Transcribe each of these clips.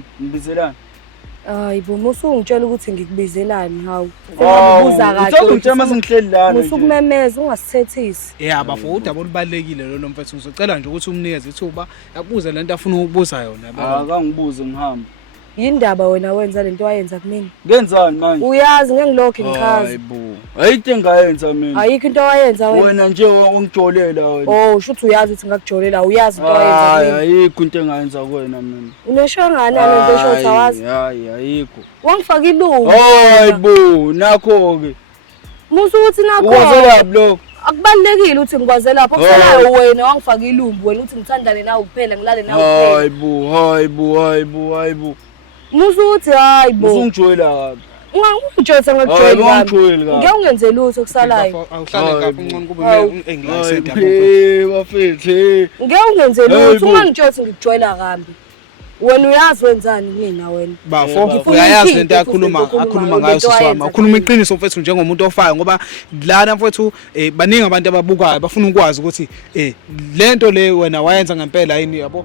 yini ngibizelani Hayi bo musungitshela ukuthi ngikubizelani hawu. Ubuza kahle. Ngitshela mase ngihleli lana. Musukumemeza ungasithethisi. Yeah bafo udaba olubalekile lo mfethu ngizocela nje ukuthi umnikeze ithuba yakubuza lento afuna ukubuza yona yabo. Akangibuze ngihamba. Yindaba wena wenza lento wayenza kumina. Ngenzani manje? Uyazi ngengilokho ngichaza. Hayibo. Ayikho engayenza mina. Ayikho into wayenza wena. Wena nje ungijolela wena. Oh, shuthi uyazi ukuthi ngakujolela, uyazi into wayenza kumina. Ayikho into engayenza kuwena mina. Uneshongana lento esho thawazi. Hayi ayikho. Wangifaka ilungu. Hayibo, nakho ke. Musu uthi nakho. Ukwazela blog. Akubalekile ukuthi ngikwazela lapho kusalayo wena wangifaka ilumbu wena uthi ngithandane nawe kuphela ngilale nawe kuphela. Hayibo. Musu uthi hayibo. Musungijoyela kabi. Ungangitshela ngakujoyela. Ungangitshela. Ngeke ungenze lutho kusalayo. Awuhlale ngapha uncane kube engilicense yabo. Bafethu. Ngeke ungenze lutho ungangitshela ukuthi ngikujoyela kambi. Wena uyazi wenzani mina wena. Bafo uyayazi lento akhuluma ngayo siswami. Ukhuluma iqiniso mfethu njengomuntu ofayo ngoba lana mfethu baningi abantu ababukayo bafuna ukwazi ukuthi lento le wena wayenza ngempela yini yabo.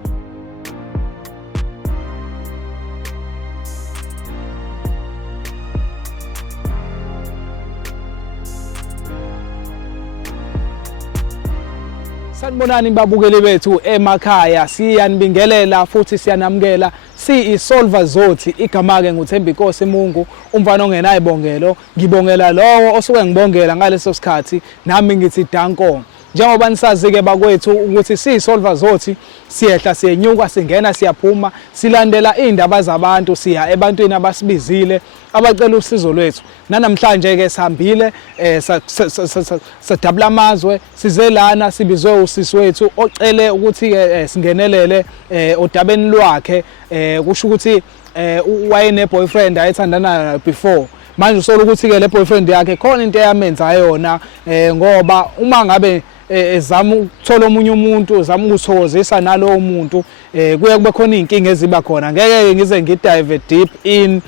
Sanibonani babukeli bethu emakhaya siyanibingelela futhi siyanamukela siyiSolva Zothi igama ke nguThembi Nkosi Mungu umfana ongenayo ibongelo ngibongela lowo osuke ngibongela ngaleso sikhathi nami ngithi danko njengoba nisazi ke bakwethu ukuthi siyiSolva Zothi siyehla siyenyuka singena siyaphuma silandela indaba zabantu siya ebantwini abasibizile abacela usizo lwethu namhlanje ke sihambile sadabula amazwe size lana sibizwe usisi wethu ocele ukuthi ke singenelele odabeni lwakhe kusho ukuthi wayene boyfriend ayethandana before manje usola ukuthi ke le boyfriend yakhe khona into eyamenza yona ngoba uma ngabe ezama ukuthola omunye umuntu ezama ukuthokozisa nalowo muntu kuye kube khona inkinga eziba khona ngeke ngize ngidive deep in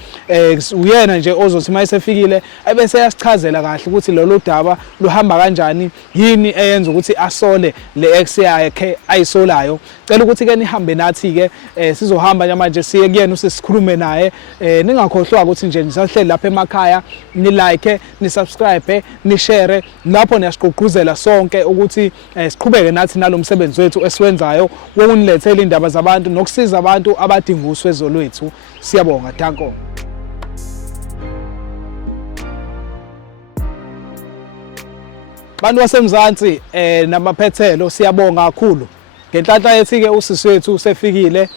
uyena nje ozothi mayisefikile ebese yasichazela kahle ukuthi lolu daba luhamba kanjani yini eyenza ukuthi asole le ex yakhe ayisolayo cela ukuthi ke nihambe nathi ke sizohamba manje siye kuyena usisikhulume naye ningakhohlwa ukuthi nje nisahleli lapha emakhaya ni like ni subscribe ni share lapho niyasiqhugquzela sonke ukuthi siqhubeke nathi nalomsebenzi wethu esiwenzayo wokunilethela indaba zabantu nokusiza abantu abadinga uswezo lwethu siyabonga danko. Bantu basemzansi namaphethelo siyabonga kakhulu ngenhlanhla yethi ke usisi wethu usefikile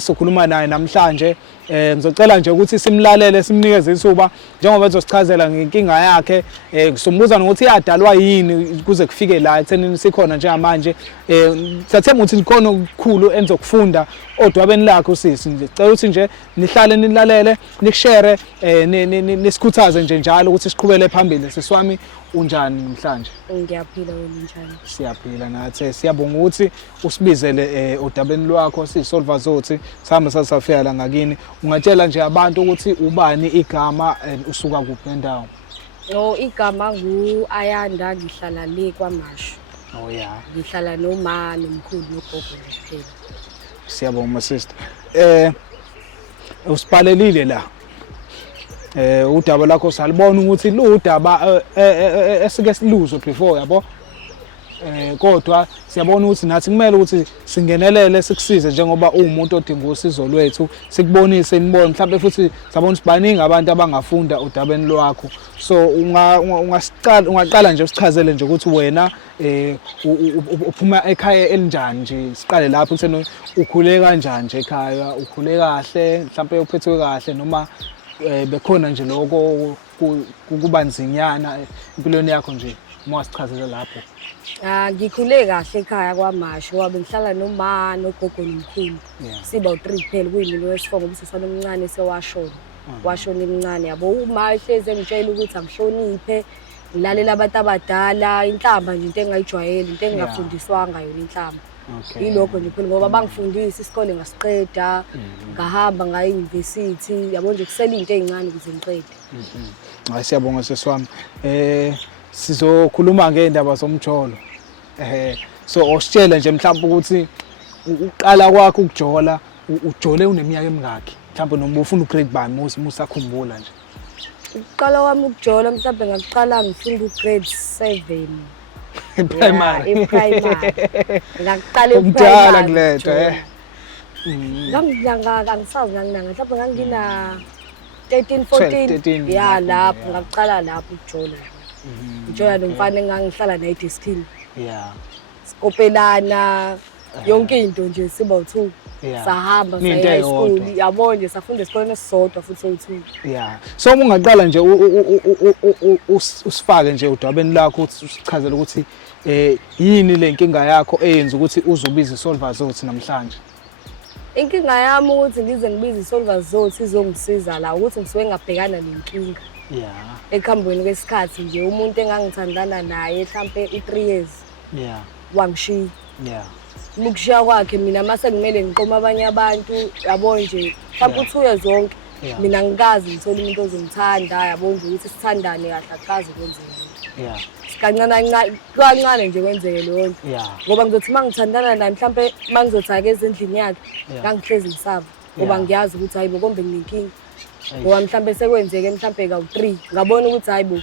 sokhuluma naye namhlanje ngizocela nje ukuthi simlalele simnikeze ithuba njengoba ezosichazela ngenkinga yakhe ngizombuza nokuthi yadalwa yini kuze kufike la ekuthenini sikhona njengamanje siyathemba ukuthi nikhona okukhulu enizokufunda odwabeni lakhe usisi nje cela ukuthi nje nihlale nilalele nikushare nisikhuthaze nje njalo ukuthi siqhubele phambili siswami unjani namhlanje? Ngiyaphila wena njani? Siyaphila nathi siyabonga ukuthi usibizele odabeni lwakho siyiSolva Zothi sihamba sasafika la ngakini ungatshela nje abantu ukuthi ubani igama usuka kuphi endawo? No igama Ayanda ngihlala le kwaMashu. Oh yeah. Ngihlala noma nomkhulu nogogo nje. Siyabonga my sister. Usiphalelile la. Udaba lakho salibona ukuthi ludaba esike siluzwe before yabo kodwa siyabona ukuthi nathi kumele ukuthi singenelele sikusize njengoba umuntu odinga usizo lwethu sikubonise inibone mhlawumbe futhi sabona sibaningi abantu abangafunda udabeni lwakho so ungaqala nje usichazele nje ukuthi wena uphuma ekhaya elinjani nje siqale lapho ukuthi ukhule kanjani nje ekhaya ukhule kahle mhlawumbe uphethwe kahle noma bekhona nje lokho kubanzinyana empilweni yakho nje uma sichazele lapho. Ngikhule kahle ekhaya kwaMashu ngoba ngihlala noma nogogo nomkhulu. Siba u3 kuphela kuyimini wesifo ngoba usesana omncane sewashona. Washona emncane yabo uma ehleze ngitshela ukuthi angihloniphe ngilalela abantu abadala inhlamba nje into engayijwayeli into engafundiswanga yona inhlamba. Yilokho nje phela ngoba bangifundisa isikole ngasiqeda ngahamba ngaye university yabo nje kusela into ezincane ukuze ngiqede. Hayi siyabonga seswami. Sizokhuluma ngeindaba zomjolo. So ositshela nje mhlawumbe ukuthi uqala kwakho ukujola ujole uneminyaka emingaki mhlawumbe noma ufuna ugrade bani musakhumbula nje Ukuqala wami ukujola mhlawumbe ngakuqala ngifunda ugrade 7 primary e-primary ngakuqala umdala e-primary kulento nganginyanga angisazi nganginanga mhlawumbe ngangina 13 14 ya lapho ngakuqala lapho ukujola ngijola nomfana engangihlala naye deskini sikopelana yonke into nje siba u2 sahamba saya e-school yabo nje safunda esikoleni esisodwa futhi so2 so uma ungaqala nje usifake nje udabeni lakho usichazele ukuthi yini le nkinga yakho eyenza ukuthi uzobiza isolver zothi namhlanje inkinga yami ukuthi ngize ngibiza isolver zothi izongisiza la ukuthi ngisuke ngabhekana nenkinga ekhambweni kwesikhathi nje umuntu engangithandana naye mhlambe u3 years wangishiya ukushiya kwakhe mina mase kumele ngiqoma abanye abantu yabo nje mhlawumbe uthuye zonke mina ngikazi ngithola umuntu ozongithanda yabo nje ukuthi sithandane kahle akazi kwenzeke kancane nje kwenzeke leyo nto ngoba ngizothi mangithandana naye mhlawumbe mangizothi ake ezindlini yakhe ngangihlezi ngisaba ngoba ngiyazi ukuthi hayibo kombe nginenkinga ngoba mhlawumbe sekwenzeke mhlawumbe ka3 ngabona ukuthi hayibo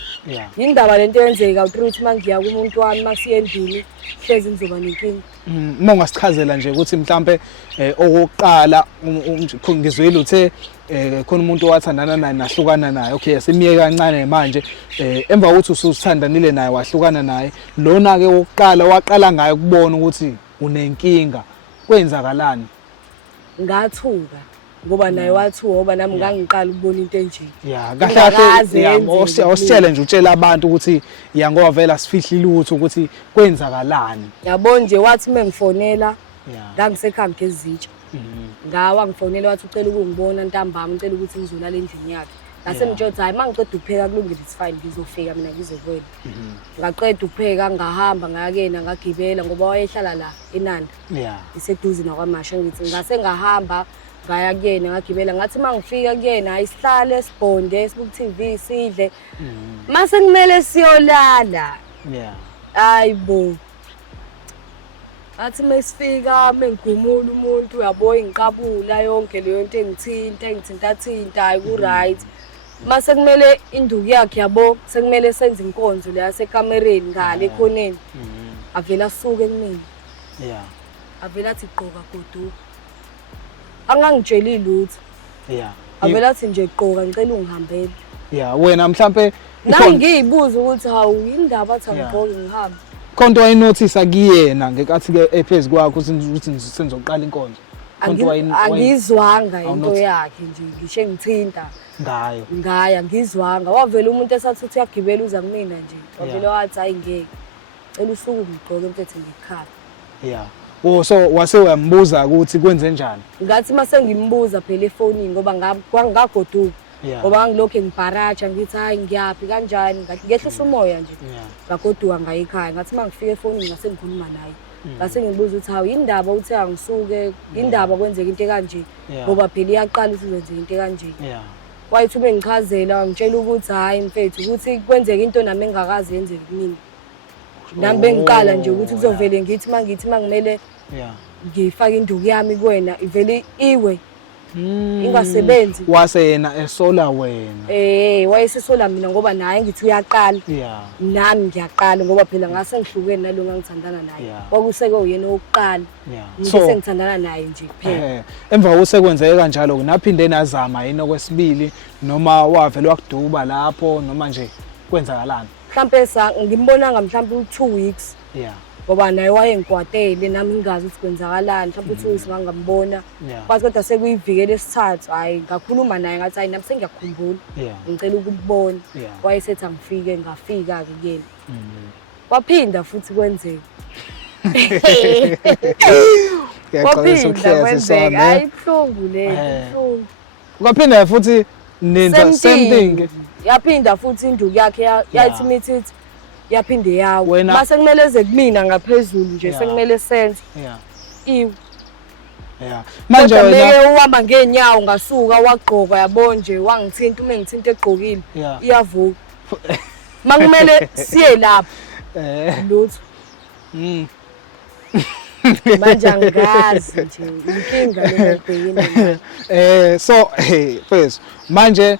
yindaba lento yenzeka ka3 ukuthi mangiya kumuntu wami masiye endlini hlezi ngizoba nenkinga uma ungasichazela nje ukuthi mhlambe okokuqala ngizwile uthe khona umuntu owathandana naye nahlukana naye okay yasimiye kancane manje emva kokuthi usuthandanile naye wahlukana naye lona ke okokuqala waqala ngaye ukubona ukuthi unenkinga kwenzakalani ngathuka ngoba naye wathuka ngoba nami ngangiqala ukubona into enje kahle awusitshele nje utshela abantu ukuthi ngoba vela sifihle lutho ukuthi kwenzakalani yabo nje wathi mengifonela ngangisekhaya ngezitsha ngawa ngifonela wathi ucela ukungibona ntambama ucela ukuthi ngizolala endlini yakhe ngase ngitshothi hayi mangiceda ukupheka kulungile it's fine ngizofika mina ngizokwela ngaqeda ukupheka ngahamba ngayakena ngagibela ngoba wayehlala la eNanda iseduze nakwaMasha ngithi ngase ngahamba ngaya kuyena ngagibela ngathi mangifika kuyena isihlale sibonde sibuka TV sidle mase kumele siyolala hayibo athi mesifika mengigumula umuntu uyabo ingiqabula yonke leyo nto engithinta hayi ku right mase kumele induku yakhe yabo sekumele senze inkonzo le yasekamereni ngale ekhoneni avela asuke kumina avela athi gqoka goduka angangitsheli lutho avela athi nje gqoka ngicela ungihambele wena mhlambe nangiyibuza ukuthi hawu indaba athi angigqoke ngihamba konto wayinothisa kuyena ngekathi ke ephezulu kwakho ukuthi senzoqala inkonzo angizwanga into yakhe nje ngisho ngithinta ngaya ngizwanga wavela umuntu esathi uthi uyagibela uza kumina nje wavela wathi hayi ngeke cela usuku ngigqoke mfethu ngikhala so wase uyambuza ukuthi kwenze njani ngathi mase ngimbuza phela efonini ngoba ngagoduka ngoba ngilokho ngibharaja ngithi hayi ngiyaphi kanjani ngathi ngehlisa umoya nje ngagoduka ngayikhaya ngathi mangifika efonini ngase ngikhuluma naye ngase ngibuza ukuthi hawu indaba uthi angisuke indaba kwenzeka into kanje ngoba phela iyaqala ukuthi kwenzeka into kanje wayithi bengichazela ngitshela ukuthi hayi mfethu ukuthi kwenzeka into nami engakazi yenzeke kimi nami bengiqala nje ukuthi kuzovele ngithi mangimele ngifake induku yami kuwena ivele iwe ingasebenzi wase yena esola wena wayesesola mina ngoba naye ngithi uyaqala nami ngiyaqala ngoba phela ngase ngihlukene nalo ngangithandana naye kwakuseke uyena oqala ngise ngithandana naye nje kuphela emva kokusekwenzeke kanjalo naphinde nazama yini okwesibili noma wavela wakuduba lapho noma nje kwenzakalani mhlambe ngimbonanga mhlambe u2 weeks ngoba naye wayengikwatele nami ngingazi ukuthi kwenzakalani mhlawumbe uthi usingangambona kwathi kodwa sekuyivike lesithathu hayi ngakhuluma naye ngathi hayi nami sengiyakhumbula ngicela ukubona wayesethi angifike ngafika ke kuyena waphinda futhi kwenzeka waphinda kwenzeka hayi buhlungu le buhlungu kwaphinda futhi nenza same thing yaphinda futhi induku yakhe yathi mithi yaphinde yawo mase kumele eze kumina ngaphezulu nje sekumele senze iwe manje wena uhamba ngenyawo ngasuka wagqoka yabo nje wangithinta uma ngithinta egqokile iyavuka makumele siye lapha lutho manje angazi nje inkinga lebhekile So Mfethu manje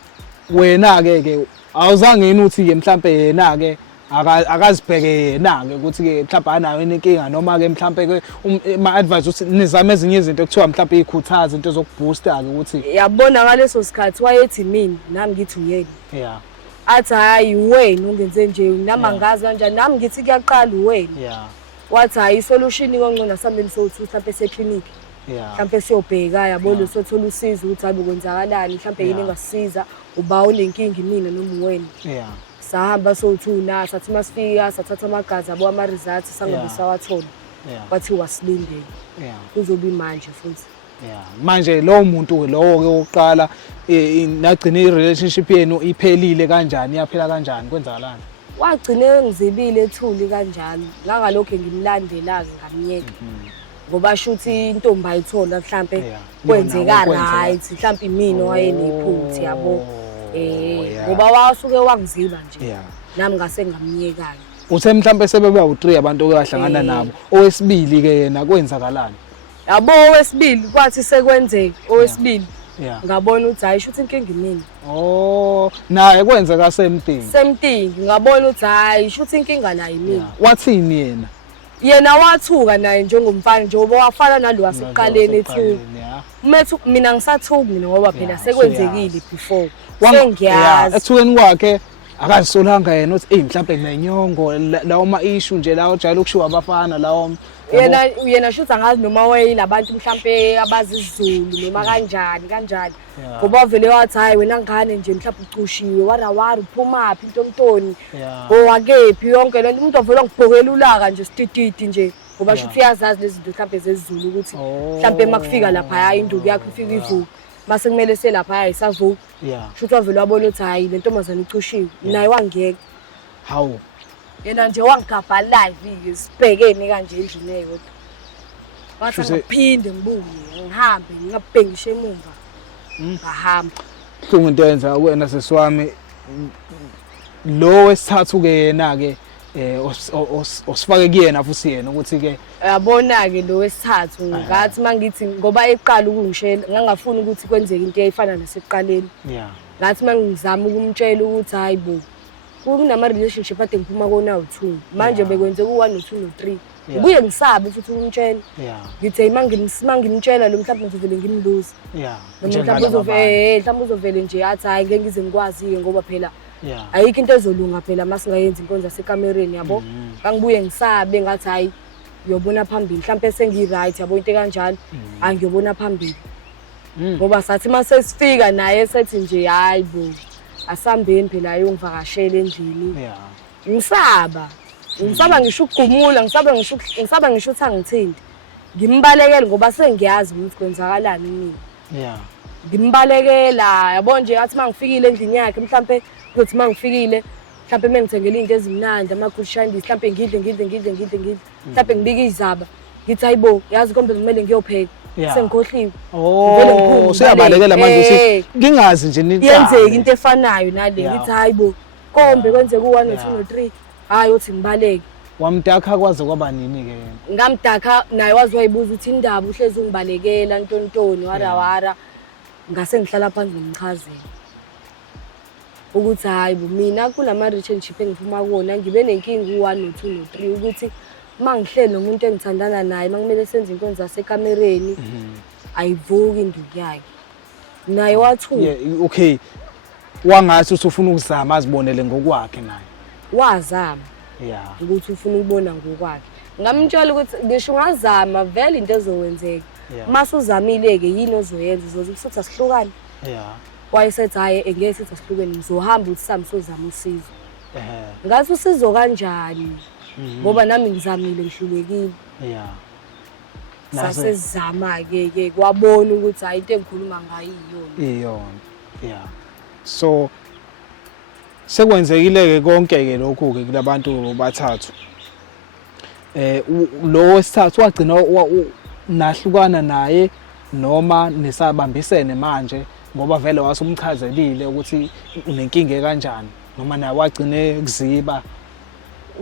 wena ke awuzange yini uthi ke mhlambe yena ke akazibheke yena ke ukuthi ke mhlawumbe anayo inkinga noma ke mhlawumbe ke ma advise ukuthi nizame ezinye izinto ekuthiwa mhlawumbe ikhuthaza into zokubooster ke ukuthi yabona ngaleso sikhathi wayethi mina nami ngithi uyena yeah athi hayi wena ungenze nje nami angazi kanjani nami ngithi kuyaqala wena yeah wathi hayi isolution ikongcona sambeni sothi mhlawumbe seclinic yeah mhlawumbe siyobheka yabona sothola usizo ukuthi abe kwenzakalani mhlawumbe yini engasisiza uba unenkingi mina noma wena yeah sahamba sothuna sathi masifika sathatha amagazi abo ama results sangabe sawathola bathi wasilindele kuzoba manje futhi yeah manje lo muntu ke lowo ke oqala nagcina i-relationship yenu iphelile kanjani yaphela kanjani kwenzakalani wagcina ngizibile ethuli kanjalo ngangalokho ngimlandela ngamyeka ngoba shuthi intombi ayithola mhlambe kwenzeka right mhlambe mina wayenephuthu yabo ngoba wasuke wangiziba nje nami ngase ngamnyekana uthe mhlambe sebeba u3 abantu oyahlangana nabo owesibili ke yena kwenzakalani yabo owesibili kwathi sekwenzeka owesibili ngabona ukuthi hayi shuthi inkinga imini naye kwenzeka same thing ngabona ukuthi hayi shuthi inkinga la yimini wathini yena wathuka naye njengomfana njengoba wafana nalo wasekuqaleni ethu methu mina ngisathuka mina ngoba phela sekwenzekile before sengiyazi ekuthukeni kwakhe akazisolanga yena uthi mhlawumbe nenyongo lawo ma issue nje la ojayela ukushiwa abafana lawo yena shuthi angazi noma wayilabantu mhlambe abazizulu noma kanjani ngoba vele wathi hayi wena ngane nje mhlawumbe ucushiwe warawari uphumaphi intontoni owakephi yonke lento umuntu ovela ngibhokela ulaka nje stititi nje ngoba shuthi uyazazi lezi zinto mhlawumbe zezizulu ukuthi mhlawumbe makufika lapha hayi induku yakho ifika ivuka mase kumele selapha hayi savuka shuthi wavela wabona ukuthi hayi le ntombazana icushiwe naye wangiyeka hawu yena nje wangigabha live sibhekene kanje endlini eyodwa wathi ngiphinde ngibuye ngihambe ngingabhengisha emumva ngahamba hlungu into yenza wena sesiwami lo wesithathu ke yena ke osifake kuyena futhi yena ukuthi ke yabona ke lo wesithathu ngathi mangithi ngoba eqala ukungishela ngangafuni ukuthi kwenzeke into eyifana nasekuqaleni ngathi mangizama ukumtshela ukuthi hayibo kunama relationship ade ngiphuma kona u2 manje bekwenzeka u1 no2 no3 ngibuye ngisabe futhi ukumtshela ngithe mangimtshela lo mhlawumbe ngizovele ngimluze mhlawumbe uzovele nje athi hayi ngeke ngize ngikwazi ngoba phela ayikho into ezolunga phela masingayenza inkonzo yasekamereni yabo kangibuye ngisabe ngathi hayi uyobona phambili mhlawumbe sengi-right yabo into kanjalo angiyobona phambili ngoba sathi mase sifika naye sethi nje hayi bo asambeni phela ayongivakashela endlini ngisaba ngisho ukugumula ngisaba ngisho ukuthi angithindi ngimbalekela ngoba sengiyazi ukuthi kwenzakalani mina ngimbalekela yabo nje athi mangifikile endlini yakhe mhlawumbe ukuthi mangifikile mhlawumbe mengithengele into ezimnandi amakushandisi mhlawumbe ngidle mhlawumbe ngibike izaba ngithi hayibo yazi kombe kumele ngiyopheka sengikhohliwe siyabalekela manje usithi ngingazi nje yenzeka into efanayo nale ngithi hayibo kombe kwenzeka u1 no2 no3 hayi uthi ngibaleke wamdakha kwaze kwaba nini ke yena ngamdakha naye wazi wayibuza ukuthi indaba uhlezi ungibalekela ntontoni warawara ngase ngihlala phansi ngimchazela ukuthi hayibo mina kulama relationship engiphuma kuona ngibe nenkinga u1 no2 no3 ukuthi mangihleli nomuntu engithandana naye mangimele senze inkonzo yasekamereni ayivuki induku yakhe naye wathuka okay wangathi usufuna ukuzama azibonele ngokwakhe naye wazama ukuthi ufuna ukubona ngokwakhe ngamtshela ukuthi ngisho ungazama vele into ezowenzeka mase uzamile ke yini ozoyenza uzothi asihlukane wayesethi hayi engeke sithi asihlukene ngizohamba uthi sami sozama usizo ngathi usizo kanjani ngoba nami ngizamile ngihlulekile sasezama ke kwabona ukuthi hayi into engikhuluma ngayo iyona so sekwenzekile ke konke ke lokho ke kulabantu bathathu lo wesithathu wagcina nahlukana naye noma nisabambisene manje ngoba vele wasumchazelile ukuthi unenkinga kanjani noma naye wagcine kuziba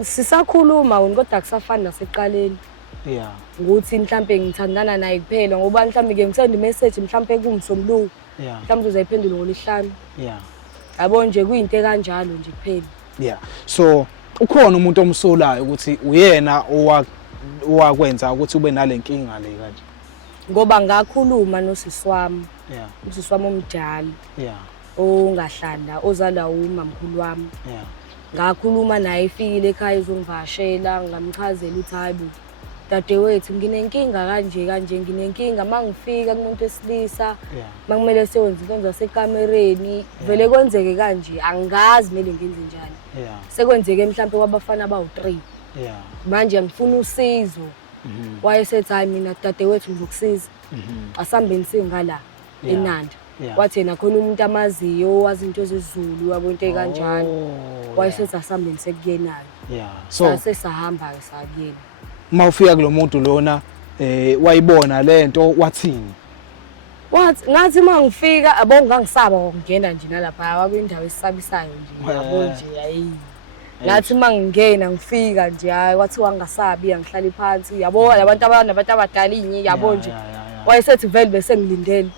sisakhuluma kodwa kusafana naseqaleni Yeah. Ukuthi mhlambe ngithandana naye kuphela ngoba mhlambe ngeke ngisende message mhlambe kumsomluko. Yeah. Mhlambe uzayiphendula ngolesihlanu. Yeah. Yabo nje kuyinto kanjalo nje kuphela. Yeah. So ukhona umuntu omsolayo ukuthi uyena owakwenza ukuthi ube nalenkinga le kanje. Ngoba ngakhuluma nosisi wami. Yeah. Usisi wami omdala. Yeah. Ongahlala ozala umamkhulu wami. Yeah. Ngakhuluma naye efikile ekhaya ezongivashela ngamchazela ukuthi hayibo dadewethu nginenkinga kanje nginenkinga mangifika kumuntu wesilisa mangimele sewenza into zasekamereni vele kwenzeke kanje angazi mele ngenze njani sekwenzeke mhlawumbe kwabafana bawu3 manje ngifuna usizo wayesethi hayi mina dadewethu ngizokusiza asambeni singala eNanda wathi yena khona umuntu amaziyo wazi into zezulu yabo into kanjalo wayesethi asambeni sekuyenayo so sesahamba ke sakuyena mawufika kulomuntu lona wayibona lento wathini wathi ngathi mangifika abongangisaba ukungena nje nalapha wakwindawo esisabisayo nje yabo nje hayi ngathi mangingena ngifika nje hayi wathi wangasabi yangihlala phansi yabo labantu abadala inye yabo nje wayesethi vele bese ngilindele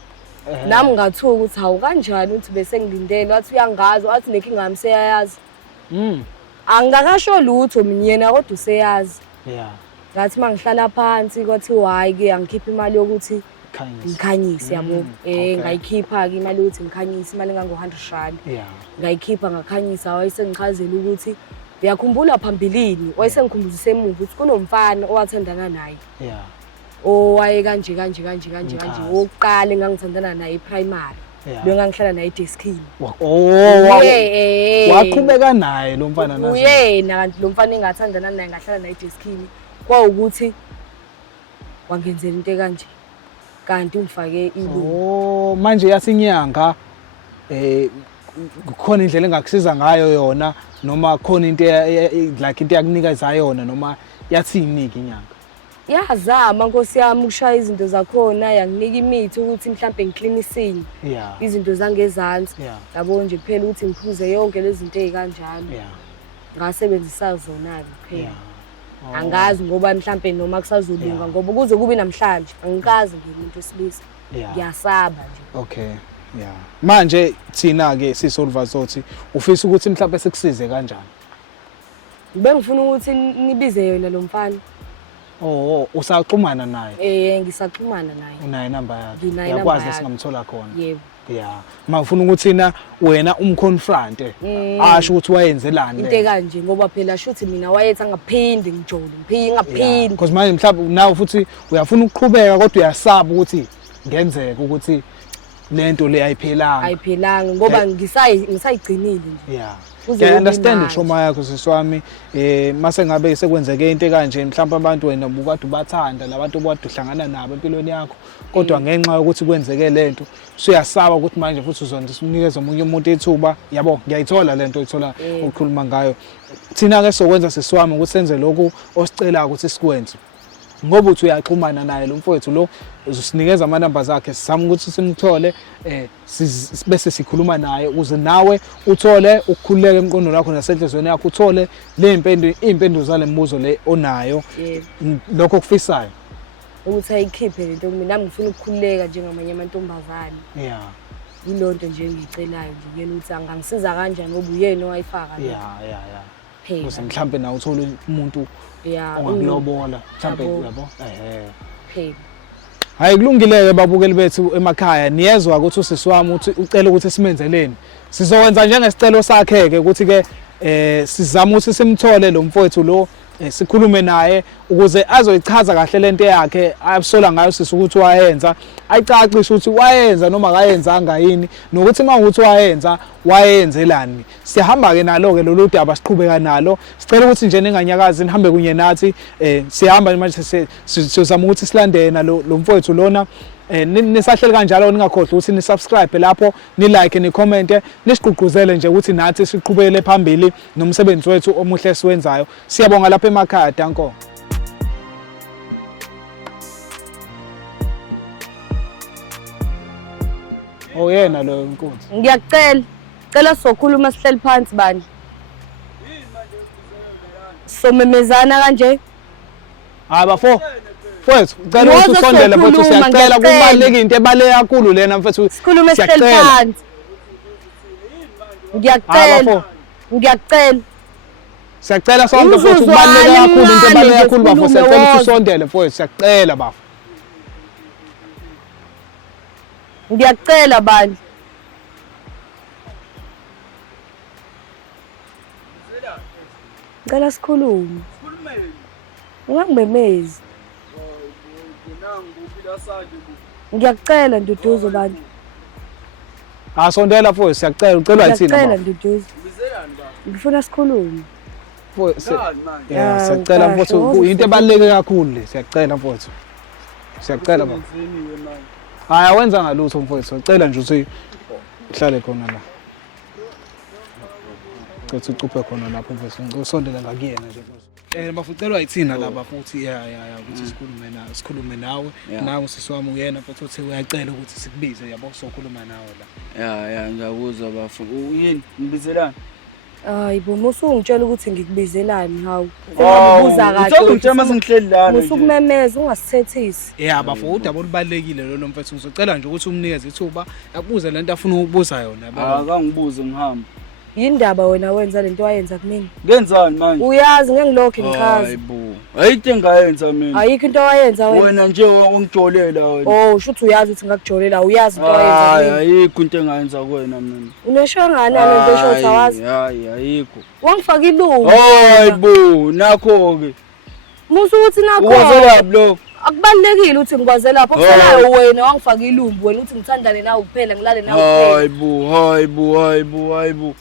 nami ngathuka ukuthi hawu kanjani uthi bese ngilindele wathi uyangazi wathi nenkinga yami seyayazi angakasho lutho mina kodwa useyazi ngathi mangihlala phansi kwathi hayi ke angikhipha imali yokuthi ngikhanyise yabo ngayikhipha ke imali yokuthi ngikhanyise imali engango100 ngayikhipha ngakhanyisa wayesengichazela ukuthi uyakhumbula phambilini wayesengikhumbuzise emuva ukuthi kunomfana owathandana naye owaye kanje oqala engangithandana naye eprimary lo ngangihlala naye deskini waqhubeka naye lo mfana nazo uyena kanti lo mfana engathandana naye ngahlala naye deskini kwawukuthi wangenzela into kanje kanti ungifake ilungu manje yasinyanga kukhona indlela engakusiza ngayo yona noma khona into like into yakunikeza yona noma yathiniki inyanga yazama Nkosi yami ukushaya izinto zakhona yanginika imithi ukuthi mhlambe ngicleanising izinto zangezansi yabo nje kuphela ukuthi ngiphuze yonke lezi zinto ezikanjalo ngasebenzisa zona kuphela angazi ngoba mhlambe noma kusazolunga ngoba kuze kube namhlanje angikazi ngimuntu wesilisa ngiyasaba nje okay manje thina ke sisolva sothi ufisa ukuthi mhlambe sekusize kanjani bengifuna ukuthi nibize yona lo mfana usaxhumana naye ngisaxhumana naye unayo number yakhe yakwazi singamthola khona yebo mawufuna ukuthi na wena umconfront asho ukuthi wayenzelani into kanje ngoba phela shuthi mina wayethi angaphindi ngijole ngaphindi because manje mhlawumbe nawe futhi uyafuna ukuqhubeka kodwa uyasaba ukuthi ngenzeka ukuthi lento le ayiphelanga ngoba ngisayigcinile nje I understand trauma yakho siswami mase ngabe sekwenzeke into kanje mhlawumbe abantu wena ubukade ubathanda labantu obukade uhlangana nabo empilweni yakho kodwa ngenxa yokuthi kwenzeke lento usuyasaba ukuthi manje futhi uzondinikeza omunye umuntu ethuba yabo ngiyayithola lento oyithola ukukhuluma ngayo thina ke sokwenza siswami ukuthi senze lokhu osicela ukuthi sikwenze ngoba uthi uyaxhumana naye lo mfowethu lo uzosinikeza ama numbers akhe sizama ukuthi simthole bese sikhuluma naye ukuze nawe uthole ukukhululeka emqondo lakho nasenhlizweni yakho uthole le impendulo zale mibuzo le onayo lokho kufisayo ukuthi ayikhiphe lento mina nami ngifuna ukukhululeka njengamanye amantombazane yilonto nje engicelayo nje kuyena ukuthi angangisiza kanjani ngoba uyena owayifaka ukuze mhlambe nawe uthole umuntu ongakulobola mhlambe yabo hayi kulungile babukeli bethu emakhaya niyezwa ukuthi usisi wami uthi ucela ukuthi simenzeleni sizokwenza njengesicelo sakhe ke ukuthi ke sizama ukuthi simthole lo mfowethu lo sikhulume naye ukuze azoyichaza kahle lento yakhe ayisola ngayo sisi ukuthi wayenza ayicacishe ukuthi wayenza noma akayenzanga yini nokuthi mawukuthi wayenzelani sihamba ke nalo ke lolu daba siqhubeka nalo sicela ukuthi nje ninganyakazi nihambe kunye nathi sihamba manje sizama ukuthi silandene lo mfowethu lona nisahleli kanjalo ningakhohlwa ukuthi ni subscribe lapho ni like ni comment nisigqugquzele nje ukuthi nathi siqhubekele phambili nomsebenzi wethu omuhle siwenzayo siyabonga lapha emakhaya danko yena lo inkunzi ngiyacela sokhuluma sihleli phansi bani somemezana kanje bafo. Mfethu, ucela ukuthi usondele mfethu siyacela kubaleka into ebaleke kakhulu lena mfethu. Sikhulume sihleli phansi. Ngiyacela. Ngiyacela. Siyacela sonke mfethu kubaleka kakhulu into ebaleke kakhulu bafo siyacela ukuthi usondele mfethu siyacela bafo. Ngiyacela bandla. Ngicela sikhulume. Sikhulumeni. Ungangimemezi. Ngiyacela Nduduzo bandla. Sondela mfethu siyacela ucelwa yithina bafo. Ngiyacela Nduduzo. Ngifuna sikhulume. Yeah, siyacela mfethu into ebaleke kakhulu le siyacela mfethu. Siyacela bafo. Hayi awenza ngalutho mfethu sicela nje ukuthi uhlale khona la. Cela ucuphe khona lapho mfethu ngosondela ngakuyena nje mfethu. Bafucelwa yithina laba futhi ukuthi sikhulume nawe nawe sisiwami uyena futhi uthi uyacela ukuthi sikubize yabo sokhuluma nawe la. Ya ngiyakuzwa bafu. Uyini ngibizelana? Hayi bo musungitshela ukuthi ngikubizelani hawu. Ubuza kahle. Uthi ngitshela mase ngihleli lana. Musukumemeza ungasithethisi. Bafo udaba olubalekile lo mfethu ngizocela nje ukuthi umnikeze ithuba akubuze lento afuna ukubuza yona baba. Akangibuze ngihamba. Yindaba wena wenza lento wayenza kumina. Ngenzani manje? Uyazi ngeke ngilokho ngichaza. Hayibo. Ayikho engayenza mina. Ayikho into wayenza wena. Wena nje ungijolela wena. Oh, shuthi uyazi ukuthi ngakujolela, uyazi into wayenza Hayi kumina. ayikho into engayenza kuwena mina. Uneshongana lento esho uyawazi. Hayi ayikho. Wangifaka ilungu. Hayibo, nakho ke. Musu uthi nakho. Ukwazela blog. Akubalekile uthi ngikwaze lapho kuselayo wena wangifaka ilumbu wena uthi ngithandane nawe kuphela ngilale nawe kuphela. Hayibo.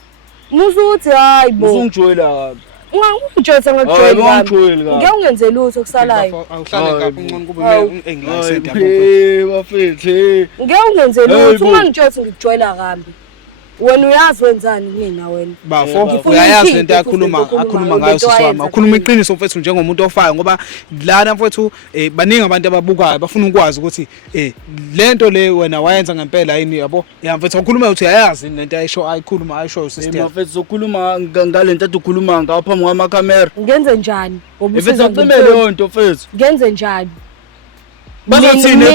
Musu uthi hayibo. Usungijoyela kabi. Ungangitshela ngakujoyela. Ungangitjoyela kabi. Ngeke ungenze lutho kusalayo. Awuhlale kahle uncane kube engilayisetha mfethu. Bafethu. Ngeke ungenze lutho ungangitshela ukuthi ngikujoyela kambi. Wena uyazi wenzani mina wena? Bafo uyayazi lento akhuluma ngayo sisiwami. Akhuluma iqiniso mfethu njengomuntu ofayo ngoba lana mfethu baningi abantu ababukayo bafuna ukwazi ukuthi lento le wena wayenza ngempela yini yabo. Ya mfethu ukhuluma uthi uyayazi lento ayikhuluma ayisho sister. Mfethu sokhuluma ngalento athi ukhuluma ngapha phambi kwamakamera. Ngenze njani? Mfethu ucime leyo nto mfethu. Ngenze njani? Bazothini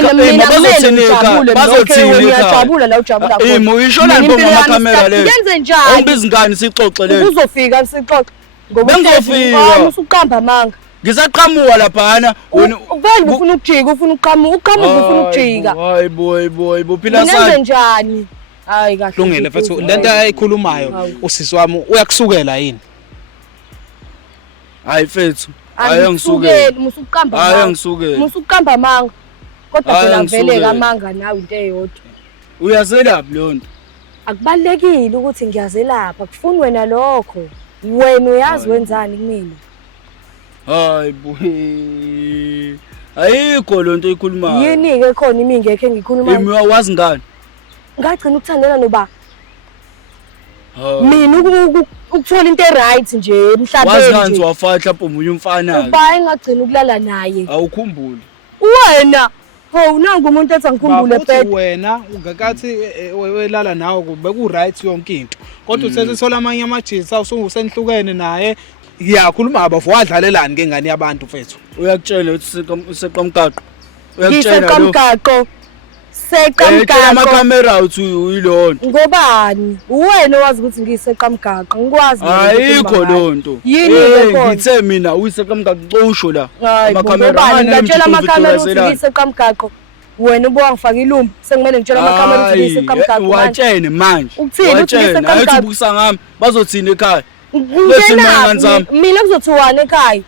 Ngiyajabula la ujabula khona. Uyisho la phambi kwamakamera le. Ngenze njani? Awubizi ngani sixoxe le. Uzofika sixoxe. Ngoba bengizofika. Usuqamba amanga. Ngisaqhamuka lapha vele ufuna ukujika ufuna uqhamuka ufuna ukujika. Hayibo phila sana. Ngenze njani? Hayi kahle. Lungile mfethu lento ayikhulumayo usisi wami uyakusukela yini? Hayi mfethu. Ayangisukeli. Musuqamba. Ayangisukeli. Musuqamba amanga. Kodwa phela vele amanga nawe into eyodwa. Uyazelaphi leyo nto? Akubalekile ukuthi ngiyazelapha kufuni wena lokho. Wena uyazi wenzani kumina? Hayibo. Ayikho lonto oyikhulumayo. Yini ke khona imi ngeke ngikhuluma. Imi wazi ngani? Ngagcina ukuthandela noba. Mina ukuthola into eright nje emhlabeni. Wazi ngani wafahla mhlawumbe umfana. Uba engagcina ukulala naye. Awukhumbuli. Wena nangu umuntu ethi ngikhumbule phela wena ungakathi welala nawe kube ku right yonke into kodwa uthethe amanye amajisa usenihlukene naye ngiyakhuluma abafu wadlalelani ke ngani yabantu mfethu uyakutshela ukuthi useqamgaqo uyakuseqamgaqo seqamgaqo amakamera uthi uyilona ngobani wena wazi ukuthi ngiseqamgaqo ngikwazi ayikho lonto yini lokho ngithe mina uyiseqamgaqo usho la amakamera ngitshela amakamera ukuthi ngiseqamgaqo wena ubongifaka ilumbu sengimele ngitshela amakamera ukuthi ngiseqamgaqo watshene manje uthini uthi ngiseqamgaqo ubusa ngami bazothina ekhaya mina kuzothiwana ekhaya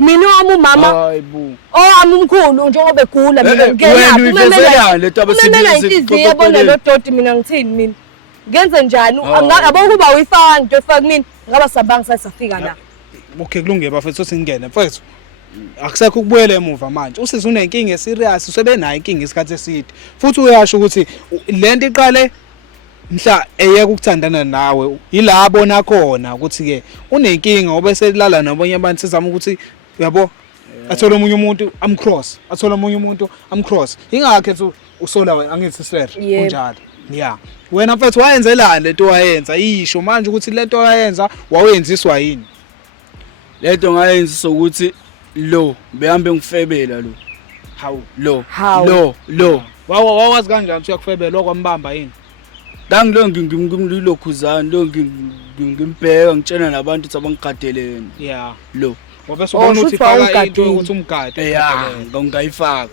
mina wami umama hayibo owami umkhulu njengoba egula mina ngiyabona yabona lo doti mina ngithini mina ngenze njani yabo kuba uyifaka into efaka mina ngaba sabanga sasafika la okay kulungile bafethu singene mfethu akusekho ukubuyela emuva manje usizwe unenkinga eserious usebenayo inkinga isikhathi eside futhi uyasho ukuthi lento iqale mhla eyeke ukuthandana nawe yilabo nakhona ukuthi ke unenkinga ngoba eselala nabonye abantu sizama ukuthi yabo athola omunye umuntu amcross athola omunye umuntu amcross ingakho ethi usola wena angithi sir kunjalo yeah wena mfethu wayenzelani lento wayenza yisho manje ukuthi lento wayenza wawenziswa yini lento ngayenzisa ukuthi lo behambe ngifebela lo. Hawu. Lo. Wawazi kanjani ukuthi uyakufebela okwambamba yini? Ngilo ngimlokhuzana lo ngimbheka ngitshena nabantu ukuthi abangigadelene. Yeah. Lo. Ngoba sobona ukuthi faka into ukuthi umgade. Yeah, ngayifaka.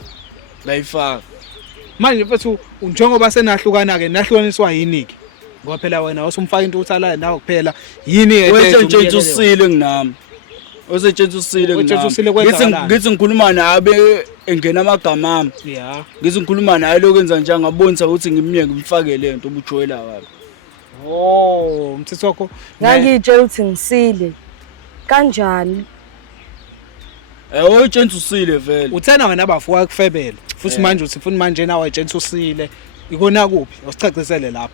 Manje mfethu njengoba senahlukana ke nahlukaniswa yini ke? Ngoba phela wena usumfaka into uthalayo nawe kuphela yini Wetshentshusile nginami. Osetshentshusile nginami. Ngithi ngikhuluma nabe engena amagama ami. Yeah. Ngithi ngikhuluma naye lokwenza njani ngabonisa ukuthi ngimnike ngimfake lento obujoyela kabi. Oh, umthetho wakho ngangitshela ukuthi ngisile kanjani Oyitshentshusile vele. uthena wena abafuka kufebela futhi manje uthi futhi manje nawe etshentshusile ikona kuphi usichacisele lapho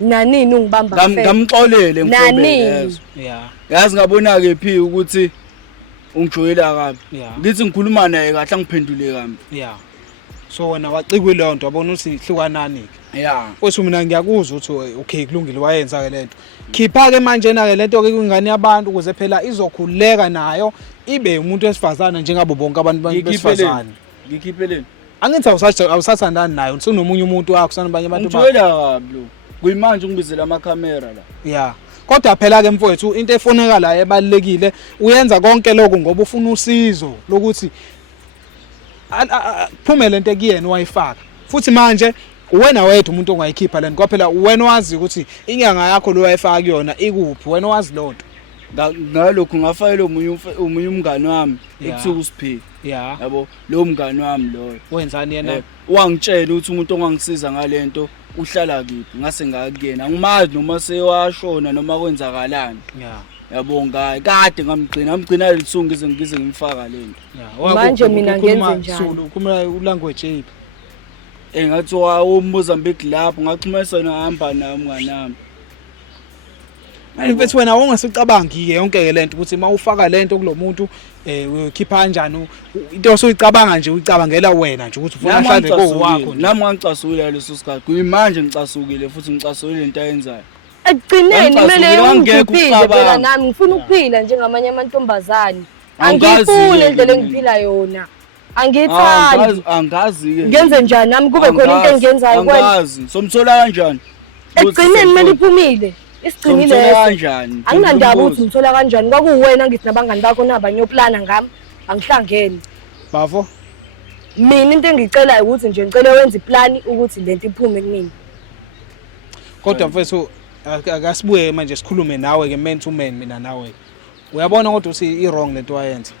nanini ungibamba ngamxolele ngifebele. Yeah. Yazi ngabona ke phi ukuthi ungijoyela kabi. Yeah. Ngithi ngikhuluma naye kahle ngiphendule kabi. Yeah. So wena wacikwe le nto wabona ukuthi ihlukanani ke. Yeah. Futhi mina ngiyakuzwa ukuthi okay kulungile wayenza ke lento. Khipha ke manje na ke lento ke kwingane yabantu ukuze phela izokhuleka nayo ibe umuntu wesifazana njengabo bonke abantu besifazane. Ngikhipheleni. Angithi awusathandani nayo usunomunye umuntu wakho sanabanye abantu bakho. Ungijoyela kabi lo. Kuyimanje ungibizela ama-camera la. Yeah. Kodwa phela ke mfowethu into efoneka la ebalekile uyenza konke lokho ngoba ufuna usizo lokuthi phumele lento kuyena wayifaka. Futhi manje wena wethu umuntu ongayikhipha lento ngoba phela wena wazi ukuthi inyanga yakho lo wayifaka kuyona ikuphi wena wazi lonto. Ngalokho ngafayela umunye umngane wami ekuthiwa uSiphi. Yeah. Yabo lo mngane wami loyo. Wenzani yena? Wangitshela ukuthi umuntu ongangisiza ngalento uhlala kiphi ngase ngakuyena ngimazi noma sewashona noma kwenzakalani. Yeah. Yabo ngaye kade ngamgcina litsungu ngize ngimfaka lento. Yeah. Manje mina ngenze njani? Ukhuluma ulanguage ephi? Ngathi uMozambique lapho ngaxhumesa nahamba nami nganami. Mfethu wena wongasicabanga yonke ke lento ukuthi mawufaka lento kulomuntu uyokhipha kanjani into osuyicabanga nje uyicabangela wena nje ukuthi ufuna ahlande kowakho nami ngangicasukile leso sikhathi kuyimanje ngicasukile futhi ngicasukile into ayenzayo ekugcineni kumele ungiphile phela nami ngifuna ukuphila njengamanye amantombazane angifuni indlela engiphila yona angithandi angazi ke ngenze njani nami kube khona into engiyenzayo kwena angazi somthola kanjani ekugcineni kumele iphumile isigcinile kanjani anginandaba ukuthi ngithola kanjani kwakuwena ngithi nabangani bakho nabanye oplana ngami angihlangene bafo mina into engicelayo ukuthi nje ngicela wenze iplan ukuthi lento iphume kumina kodwa mfethu akasibuye manje sikhulume nawe ke man to man mina nawe uyabona kodwa uthi i-wrong lento wayenza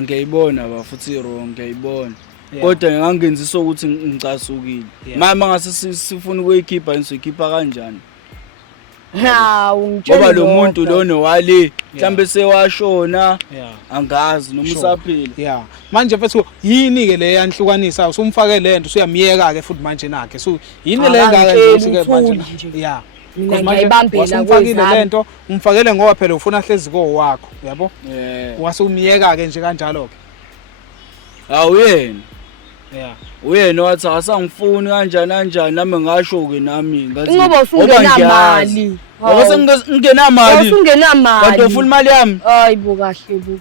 ngiyayibona ba futhi i-wrong ngiyayibona kodwa ngangenzisa ukuthi ngicasukile mama ngase sifuna ukuyikhipha ngizoyikhipha kanjani hawu ngitshela ngoba lo muntu lona wali mhlambe sewashona angazi noma usaphila. Yeah manje mfethu yini ke le yanhlukanisa usumfake lento usuyamiyeka ke futhi manje nakhe so yini le ngake ukuthi ke manje yeah mina ngiyibambela kwezami lento umfakele ngoba phela ufuna hlezi kowakho yabo wasumiyeka ke nje kanjalo ke awuyena Yeah. Wena wathi asangifuni kanjani nami ngasho ke nami ngathi ngoba usungenamali. Awusengenamali. Usungenamali. Kanti ufuna imali yami? Hayibo kahle bu.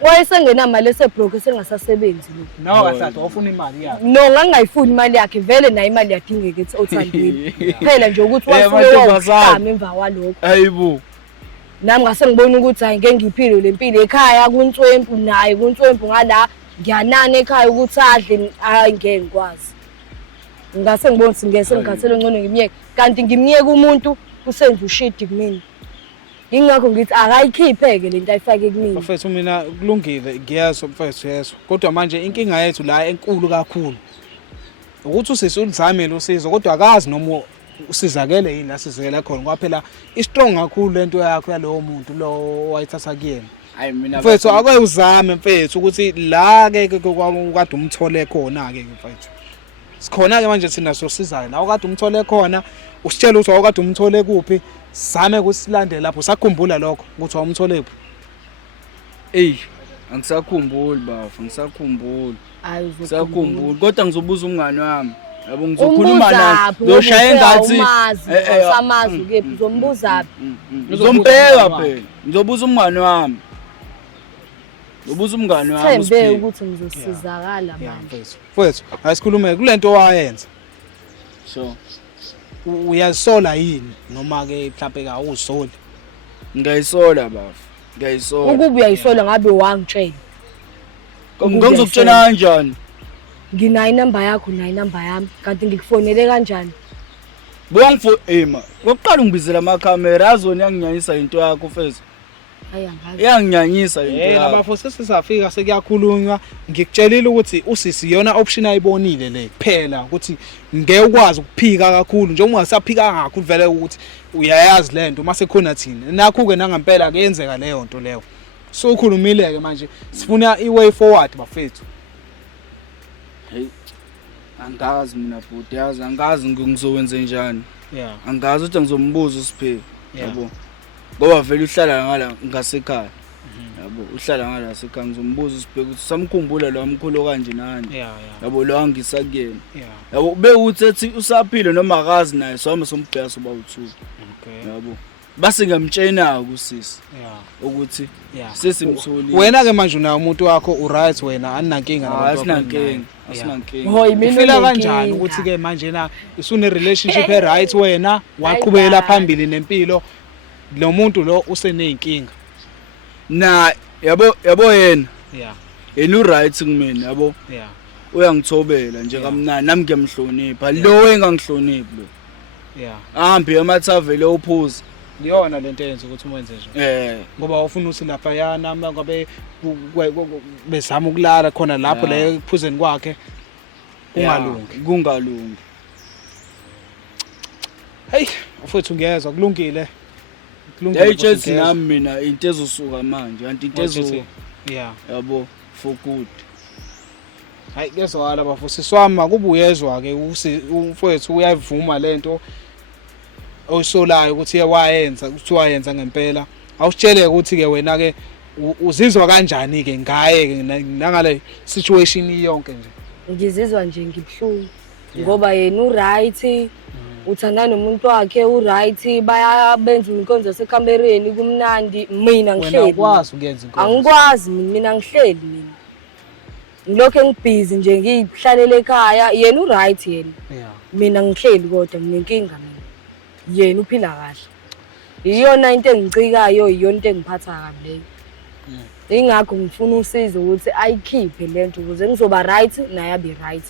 Wayesengenamali esebroke esengasasebenzi lokho. Nawe kahle ufuna imali yakhe. No ngangayifuni imali yakhe vele nayo imali yadingeka ethi othandweni. Phela nje ukuthi wasuke wawusama emva kwalokho. Hayibo. Nami ngase ngibona ukuthi hayi ngeke ngiphile lempilo ekhaya kuntswempu naye kuntswempu ngala ngiyanana ekhaya ukuthi adle hayi ngeke ngikwazi. Ngase ngibona ukuthi ngeke ngikhathele ngcono ngimiyeke kanti ngimiyeke umuntu usenza ushidi kumina. Ingakho ngithi akayikhiphe-ke lento ayifake kumina. Mfethu mina kulungile ngiyazwa mfethu yeso. Kodwa manje inkinga yethu la enkulu kakhulu. Ukuthi usizamele usizo kodwa akazi noma usizakele yini la sizakela khona ngoba phela istrong kakhulu lento yakho yalowo muntu lo wayithatha kuyena. Hayi mina mfethu ake uzame mfethu ukuthi la ke kade umthole khona ke mfethu. Sikhona ke manje thina sosizayo la kade umthole khona usitshela ukuthi awukade umthole kuphi same ukusilandela lapho sakhumbula lokho ukuthi awumthole kuphi. Angisakhumbuli bafu ngisakhumbula. Ayizokhumbula kodwa ngizobuza umngane wami. Yabo ngizokhuluma naye ngizoshaya engathi samazi kephi uzombuza phi ngizombheka phela ngizobuza umngane wami Ubuza umngane wami Thembe uSiphiwe. ukuthi ngizosizakala manje. Mfowethu asikhulume kulento wayenza So uyazisola yini noma ke mhlawumbe ka uzisoli ngiyayisola bafu. Ngiyayisola. Ukuba uyayisola ngabe wangitshela. Ngizokutshela kanjani? Nginayo inamba yakho nayo inamba yami kanti ngikufonele kanjani? Bongifo ema. Ngokuqala ungibizela amakhamera azoni yanginyanyisa into yakho mfethu. Hayi angazi. Yanginyanyisa into yakho. abafo sesafika sekuyakhulunywa ngikutshelile ukuthi usisi yona option ayibonile le kuphela ukuthi ngeke ukwazi ukuphika kakhulu njengoba ungasaphika kakhulu vele ukuthi uyayazi lento mase khona thina nakho ke nangempela kuyenzeka leyo nto leyo so ukhulumile ke manje sifuna iway forward bafethu. Hey. Angazi mina bhuti yazi angazi ngizowenza njani. Yeah. Angazi ukuthi ngizombuza uSiphiwe. Yeah. Yabo. Ngoba vele uhlala ngala ngasekhaya. Yabo uhlala ngala sekhaya ngizombuza uSiphiwe ukuthi samkhumbula lo mkhulu kanje nani. Yeah. Yabo lo angisa kuyena. Yeah. Yabo ube uthi ethi usaphile noma akazi naye soma sombheka soba u2. Okay. Yabo. Base ngiyamtshena kusisi Yeah. ukuthi Yeah. sesimtholi. Wena ke manje una umuntu wakho u-right wena aninankinga nabantu Asinankinga. Asinankinga. Hoyi mina ufila kanjani ukuthi ke manje na isune relationship right wena waqhubekela phambili nempilo lo muntu lo useneyinkinga. Na yabo yena. Yeah. Yena uright kumina yabo. Yeah. Uyangithobela nje kamnani nami ngiyamhlonipha lo engangihloniphi lo. Yeah. Ahambe emathavele ophuza. Liyona lento eyenza ukuthi uwenze nje. Ngoba ufuna uthi lapha yana ngabe bezama ukulala khona lapho la ephuzeni kwakhe kungalungi. Hey, mfowethu ngiyezwa kulungile. Yayijethi nami mina into ezosuka manje kanti into ezo yeah yabo for good. Hayi kezwala bafosisi wami akubuyezwa ke umfowethu uyavuma lento osolayo ukuthi wayenza ukuthi wayenza ngempela. Awusitshele ukuthi ke wena ke uzizwa kanjani ke ngaye ke nangale situation yonke nje. Ngizizwa nje ngibhlungu ngoba yena uright uthanda nomuntu wakhe uright bayabenza inkonzo yasekhambereni kumnandi mina ngihleli. Wena ukwazi ukuyenza inkonzo? Angikwazi mina ngihleli mina. Ngilokho engibhizi nje ngihlalele ekhaya yena uright yena. Yeah. Mina ngihleli kodwa nginenkinga mina. Yena uphila kahle. Iyona into engicikayo iyona into engiphatha kabi leyo. Ingakho ngifuna usizo ukuthi ayikhiphe lento ukuze ngizoba right naye abe right.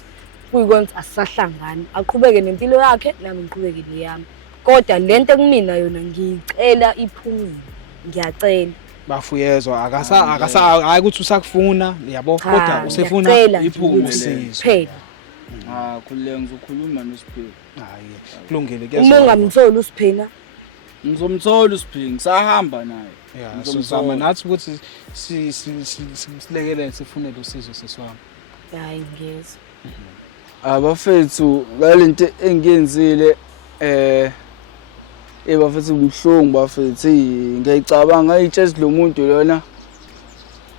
Kuyikonza asisahlangani aqhubeke nempilo yakhe nami ngiqhubeke neyami. Kodwa lento kumina yona ngicela iphumile. Ngiyacela. Bafuyezwa akasa hayi ukuthi usakufuna yabo kodwa usefuna iphumile phela. Khulile ngizokhuluma noSiphiwe. Hayi kulungile kezwa. Uma ungamtholi uSiphina ngizomthola uSiphiwe ngisahamba naye. Yeah, sizama nathi ukuthi silekelele sifunele usizo seswami. hayi ngiyezwa. Abafethu ngalento engiyenzile bafethu ngibhlungu bafethu ngiyicabanga ayitshela lo muntu lona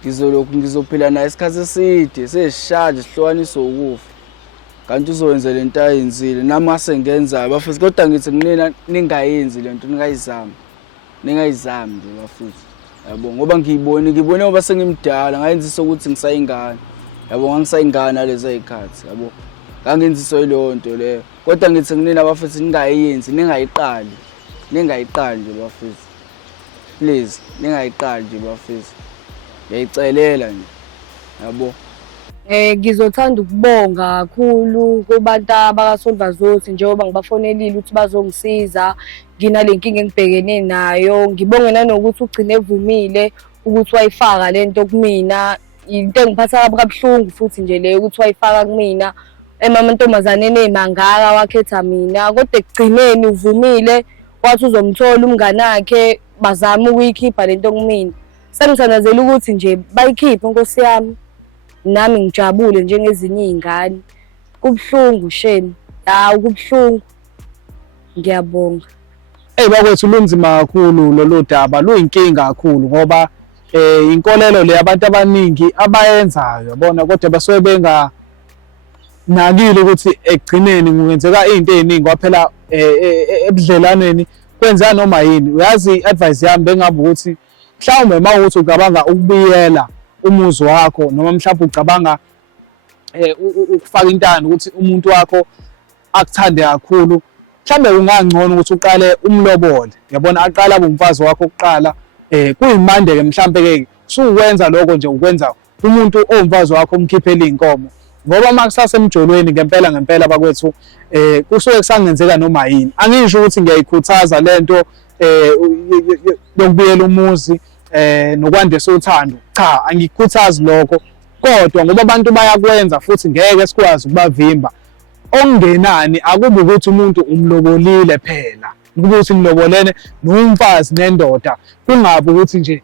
ngizophila naye isikhathi eside sesishaje sihlukaniswa ukufa kanti uzowenza lento ayenzile nami ase ngenza bafethu kodwa ngithi kunina ningayenzi lento ningayizami nje bafethu yabo ngoba ngibone ngoba sengimdala ngayenzisa ukuthi ngisayingane yabo ngangisayingane lezi ayikhathi yabo ngangenziswa yileyo nto leyo kodwa ngithi kunina bafethu ningayenzi ningayiqali nje bafethu please ningayiqali nje bafethu ngiyayicelela nje yabo. Ngizothanda ukubonga kakhulu kubantu abakaSolvazothi njengoba ngibafonelile ukuthi bazongisiza nginale nkinga engibhekene nayo. Ngibonge nanokuthi ugcine evumile ukuthi wayifaka lento kumina. Into engiphatha kabuhlungu futhi nje leyo ukuthi wayifaka kumina amantombazane emangaka wakhetha mina kodwa ekugcineni uvumile wathi uzomthola umngane wakhe bazama ukuyikhipha lento kumina. Sengithandazela ukuthi nje bayikhiphe Nkosi yami. Nami ngijabule njengezinye izingane. Kubhlungu shame. Kubhlungu. Ngiyabonga. Bakwethu lunzima kakhulu lolu daba luyinkinga kakhulu ngoba inkolelo le abantu abaningi abayenzayo yabona kodwa basuke benga nakile ukuthi ekugcineni kungenzeka izinto eziningi kwaphela ebudlelaneni kwenza noma yini. Uyazi advice yami bengabe ukuthi mhlawumbe mawukuthi ucabanga ukubuyela umuzi wakho noma mhlawumbe ucabanga ukufaka intando ukuthi umuntu wakho akuthande kakhulu, mhlawumbe ungangcono ukuthi uqale umlobole, yabona, aqala abe umfazi wakho kuqala. Kuyimande-ke mhlawumbe-ke suwenza lokho nje ukwenza umuntu owumfazi wakho umkhiphele iy'nkomo, ngoba uma kusasemjolweni ngempela bakwethu kusuke kusangenzeka noma yini. Angisho ukuthi ngiyayikhuthaza lento yokubuyela umuzi nokwandisa uthando, cha, angikukhuthazi lokho, kodwa ngoba abantu bayakwenza futhi ngeke sikwazi ukubavimba. Okungenani akubi ukuthi umuntu umlobolile phela, kube ukuthi nilobolene nomfazi nendoda, kungabi ukuthi nje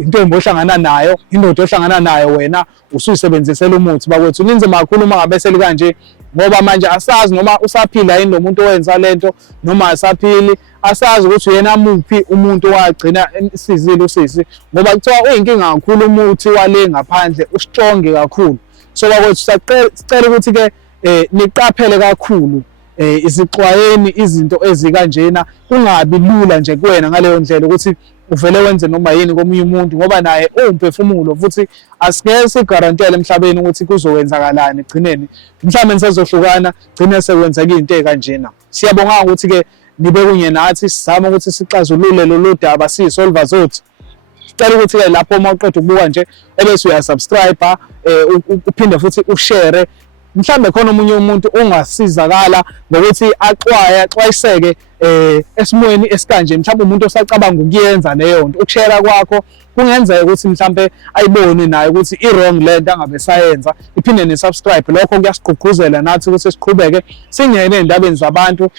intombi ohlangana nayo, indoda ohlangana nayo wena usuyisebenzisela umuthi. Bakwethu ninzima kakhulu uma ngabe seli kanje, ngoba manje asazi noma usaphila yini lo muntu owenza lento noma asaphili, asazi ukuthi uyena muphi umuntu wagcina isizile usisi, ngoba kuthiwa uyinkinga kakhulu umuthi wale ngaphandle, ustrong kakhulu. So bakwethu sicela ukuthi-ke niqaphele kakhulu izixwayeni izinto ezikanjena, kungabi lula nje kuwena ngaleyo ndlela ukuthi uvele wenze noma yini komunye umuntu, ngoba naye uwumphefumulo futhi asingeke sigarantele emhlabeni ukuthi kuzowenzakalani egcineni. Mhlawumbe nisezohlukana gcine sekwenzeka into ey'kanjena. Siyabonga ukuthi-ke nibe kunye nathi, sizama ukuthi sixazulule lolu daba siyisolva zothu. Sicela ukuthi-ke lapho uma uqeda ukubuka nje ebese uyasubscribe, uphinde futhi ushare. Mhlawumbe khona omunye umuntu ongasizakala ngokuthi axwayiseke esimweni esikanje, mhlawumbe umuntu osacabanga ukuyenza leyo nto. Ukushare kwakho kungenzeka ukuthi mhlawumbe ayibone naye ukuthi i-wrong lento angabe sayenza, iphinde ne-subscribe. Lokho kuyasigqugquzela nathi ukuthi siqhubeke singene ey'ndabeni zabantu,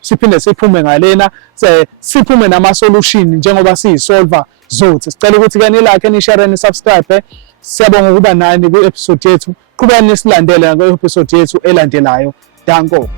siphinde siphume ngalena, siphume nama-solution njengoba siyisolva zothu. Sicela ukuthi-ke nilike, nishare, ni-subscribe. Siyabonga ukuba nani kwi-episode yethu. Qhubekani nisilandele kwi-episode yethu elandelayo. Danko.